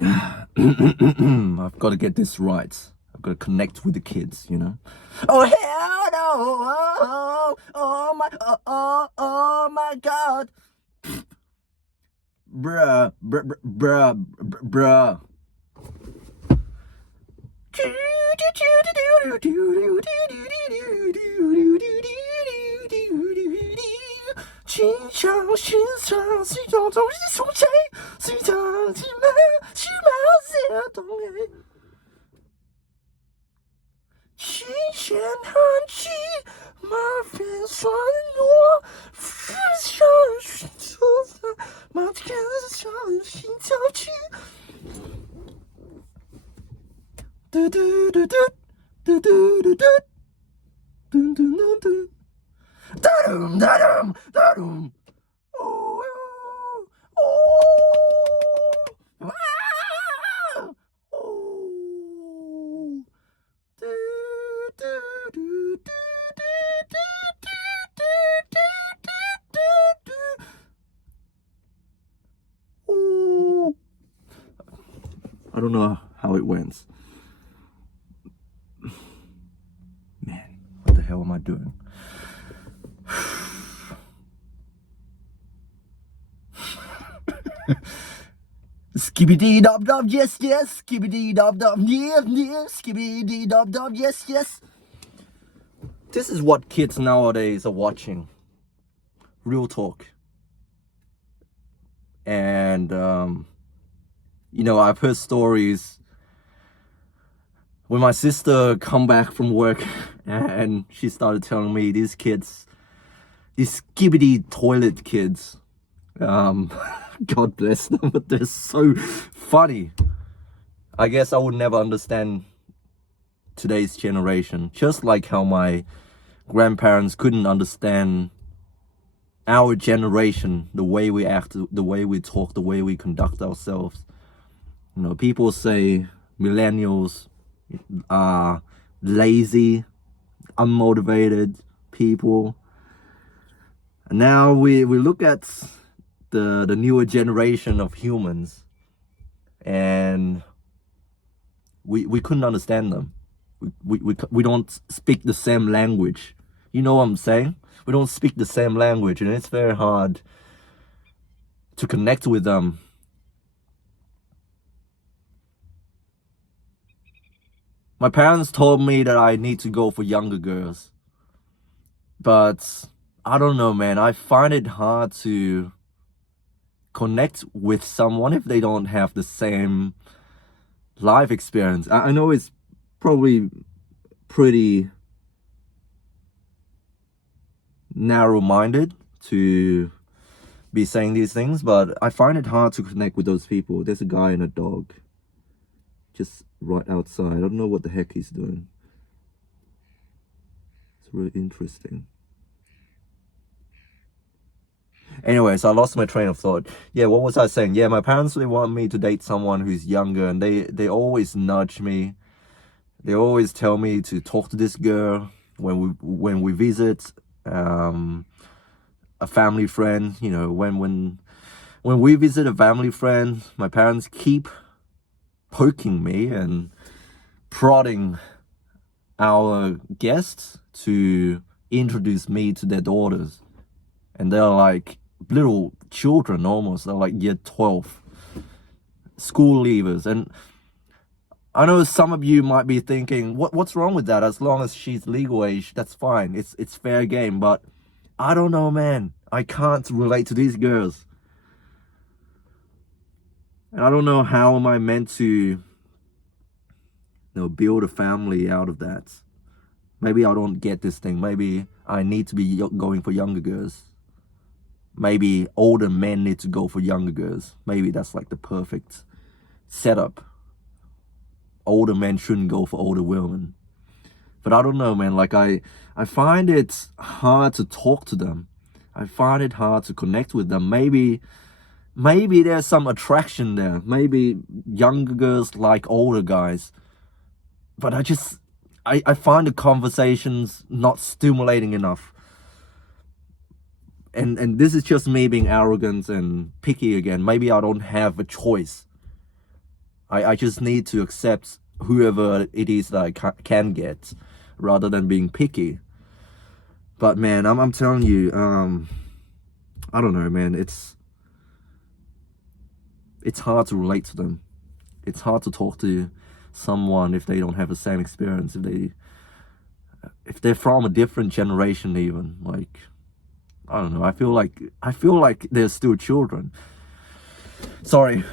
I've got to get this right. I've got to connect with the kids, you know. Oh hell no! Oh my! Oh my God! Bruh.七弦寒气，马鞭酸落，世上寻出发，马天上心交集。嘟嘟嘟嘟嘟嘟嘟嘟嘟嘟嘟嘟，哒咚哒咚哒咚，哦哦哇哦，嘟嘟嘟嘟嘟嘟嘟嘟嘟嘟嘟，哦。I don't know how it went. Man, what the hell am I doing? Skibidi dub dub, yes, yes. Skibidi dub dub, near, near. Skibidi dub dub, yes, yes. This is what kids nowadays are watching. Real talk. And, you know, I've heard stories when my sister come back from work and she started telling me these kids, these skibidi toilet kids, God bless them, but they're so funny. I guess I would never understand today's generation, just like how my grandparents couldn't understand our generation, the way we act, the way we talk, the way we conduct ourselves. You know, people say millennials are lazy, unmotivated people. And now we look at the newer generation of humans, and we couldn't understand them. We don't speak the same language. You know what I'm saying? We don't speak the same language, and it's very hard to connect with them. My parents told me that I need to go for younger girls, but I don't know, man. I find it hard to connect with someone if they don't have the same life experience. I know it's probably pretty narrow-minded to be saying these things, but I find it hard to connect with those people. There's a guy and a dog just right outside. I don't know what the heck he's doing. It's really interesting. Anyways, I lost my train of thought. Yeah, what was I saying? Yeah, my parents, they want me to date someone who's younger, and they always nudge me. They always tell me to talk to this girl when we visit a family friend. You know, when we visit a family friend, my parents keep poking me and prodding our guests to introduce me to their daughters. And they're like little children almost. They're like year 12, school leavers. And I know some of you might be thinking, what's wrong with that? As long as she's legal age, that's fine. It's fair game. But I don't know, man. I can't relate to these girls. And I don't know how am I meant to, you know, build a family out of that. Maybe I don't get this thing. Maybe I need to be going for younger girls. Maybe older men need to go for younger girls. Maybe that's like the perfect setup. Older men shouldn't go for older women. But I don't know, man. Like I find it hard to talk to them. I find it hard to connect with them. Maybe there's some attraction there. Maybe younger girls like older guys. But I find the conversations not stimulating enough. And this is just me being arrogant and picky again. Maybe I don't have a choice. I just need to accept whoever it is that I can get, rather than being picky. But man, I'm telling you, I don't know, man. It's hard to relate to them. It's hard to talk to someone if they don't have the same experience. If they're from a different generation, even, like, I don't know. I feel like they're still children. Sorry.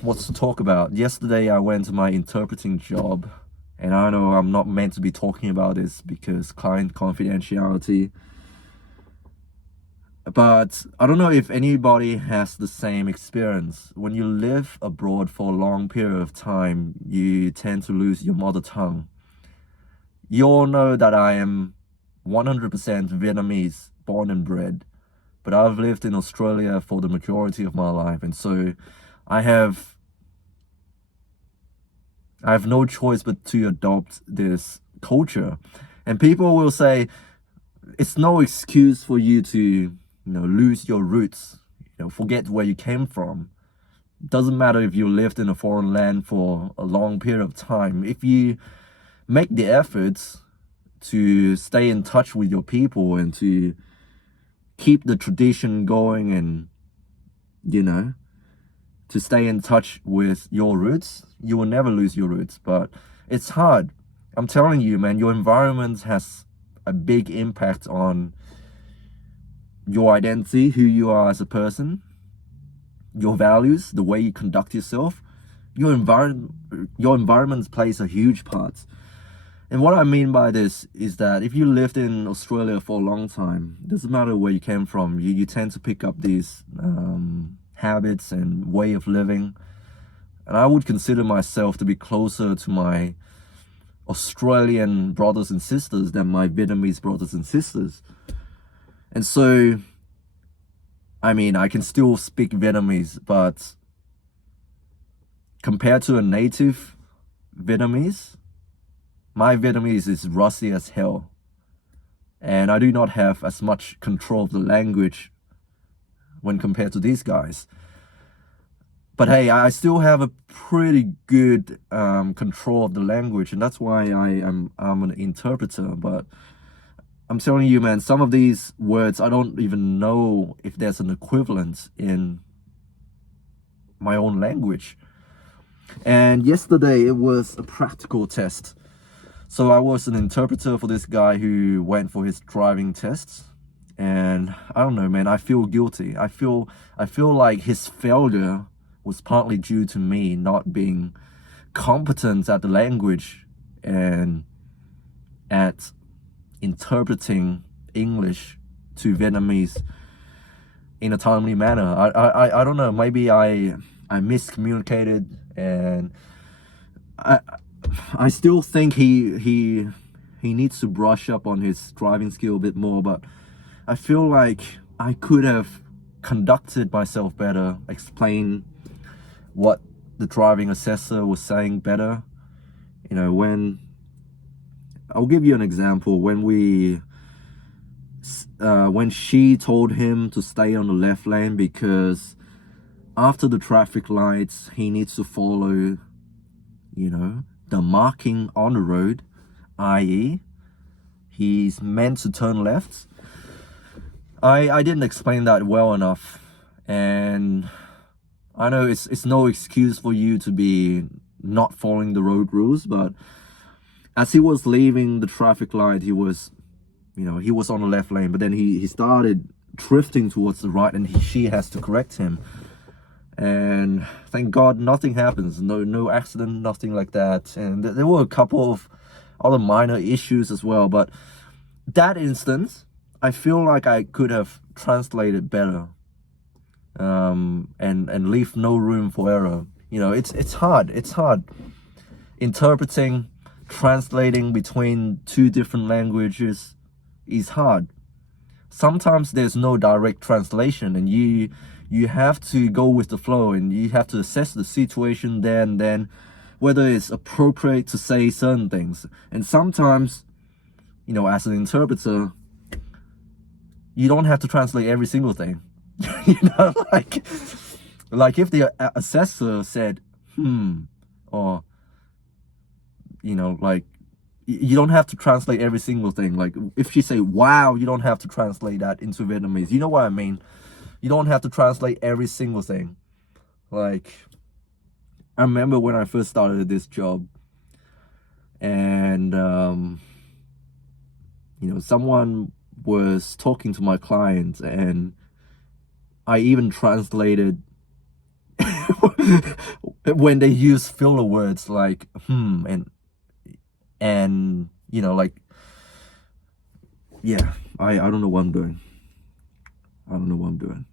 What's to talk about? Yesterday I went to my interpreting job, and I know I'm not meant to be talking about this because client confidentiality. But I don't know if anybody has the same experience. When you live abroad for a long period of time, you tend to lose your mother tongue. You all know that I am 100% Vietnamese, born and bred. But I've lived in Australia for the majority of my life, and so I have no choice but to adopt this culture. And people will say it's no excuse for you to, lose your roots, forget where you came from. Doesn't matter if you lived in a foreign land for a long period of time. If you make the efforts to stay in touch with your people and to keep the tradition going, and to stay in touch with your roots, you will never lose your roots. But it's hard. I'm telling you, man, your environment has a big impact on your identity, who you are as a person, your values, the way you conduct yourself. Your environment plays a huge part. And what I mean by this is that if you lived in Australia for a long time, it doesn't matter where you came from, you tend to pick up these habits and way of living. And I would consider myself to be closer to my Australian brothers and sisters than my Vietnamese brothers and sisters. And so, I mean, I can still speak Vietnamese, but compared to a native Vietnamese, my Vietnamese is rusty as hell. And I do not have as much control of the language when compared to these guys. But hey, I still have a pretty good control of the language, and that's why I'm an interpreter. But I'm telling you, man, some of these words, I don't even know if there's an equivalent in my own language. And yesterday it was a practical test. So I was an interpreter for this guy who went for his driving tests. And I don't know, man, I feel guilty. I feel like his failure was partly due to me not being competent at the language and at interpreting English to Vietnamese in a timely manner. I don't know, maybe I miscommunicated, and I still think he needs to brush up on his driving skill a bit more. But I feel like I could have conducted myself better, explained what the driving assessor was saying better. When I'll give you an example. When she told him to stay on the left lane because after the traffic lights, he needs to follow, the marking on the road, i.e., he's meant to turn left. I didn't explain that well enough, and I know it's no excuse for you to be not following the road rules, but as he was leaving the traffic light, he was on the left lane, but then he started drifting towards the right, and she has to correct him. And thank God nothing happens, no accident, nothing like that. And there were a couple of other minor issues as well, but that instance, I feel like I could have translated better, and leave no room for error. It's hard interpreting, translating between two different languages is hard. Sometimes there's no direct translation, and you have to go with the flow, and you have to assess the situation there and then, whether it's appropriate to say certain things. And sometimes, as an interpreter, you don't have to translate every single thing. Like if the assessor said, or, you know, like, you don't have to translate every single thing. Like if she say, wow, you don't have to translate that into Vietnamese. You know what I mean? You don't have to translate every single thing. Like, I remember when I first started this job, and, you know, someone was talking to my client, and I even translated when they use filler words like and you know, like, yeah, I don't know what I'm doing. I don't know what I'm doing.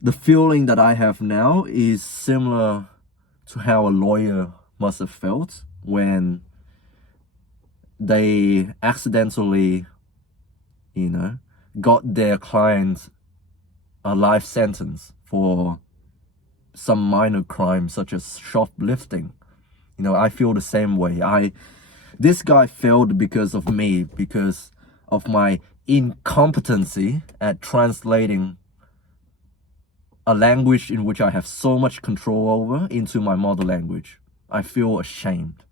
The feeling that I have now is similar to how a lawyer must have felt when they accidentally, you know, got their client a life sentence for some minor crime such as shoplifting. You know, I feel the same way. This guy failed because of me, because of my incompetency at translating a language in which I have so much control over into my mother language. I feel ashamed.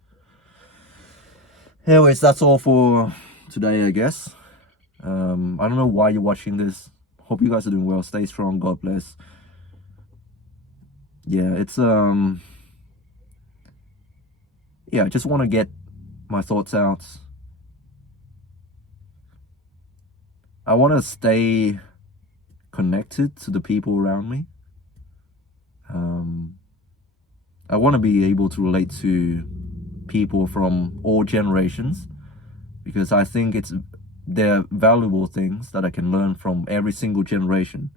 Anyways, that's all for today, I guess. I don't know why you're watching this. Hope you guys are doing well. Stay strong. God bless. Yeah, it's yeah, I just want to get my thoughts out. I want to stay connected to the people around me. I want to be able to relate to people from all generations, because I think they're valuable things that I can learn from every single generation.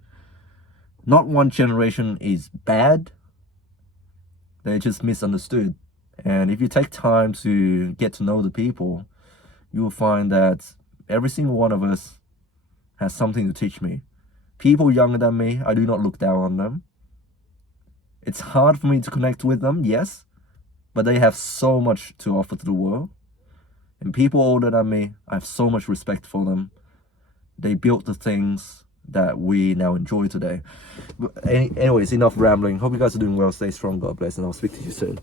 Not one generation is bad, they're just misunderstood. And if you take time to get to know the people, you will find that every single one of us has something to teach me. People younger than me, I do not look down on them. It's hard for me to connect with them, yes, but they have so much to offer to the world. And people older than me, I have so much respect for them. They built the things that we now enjoy today. But anyways, enough rambling. Hope you guys are doing well. Stay strong. God bless. And I'll speak to you soon.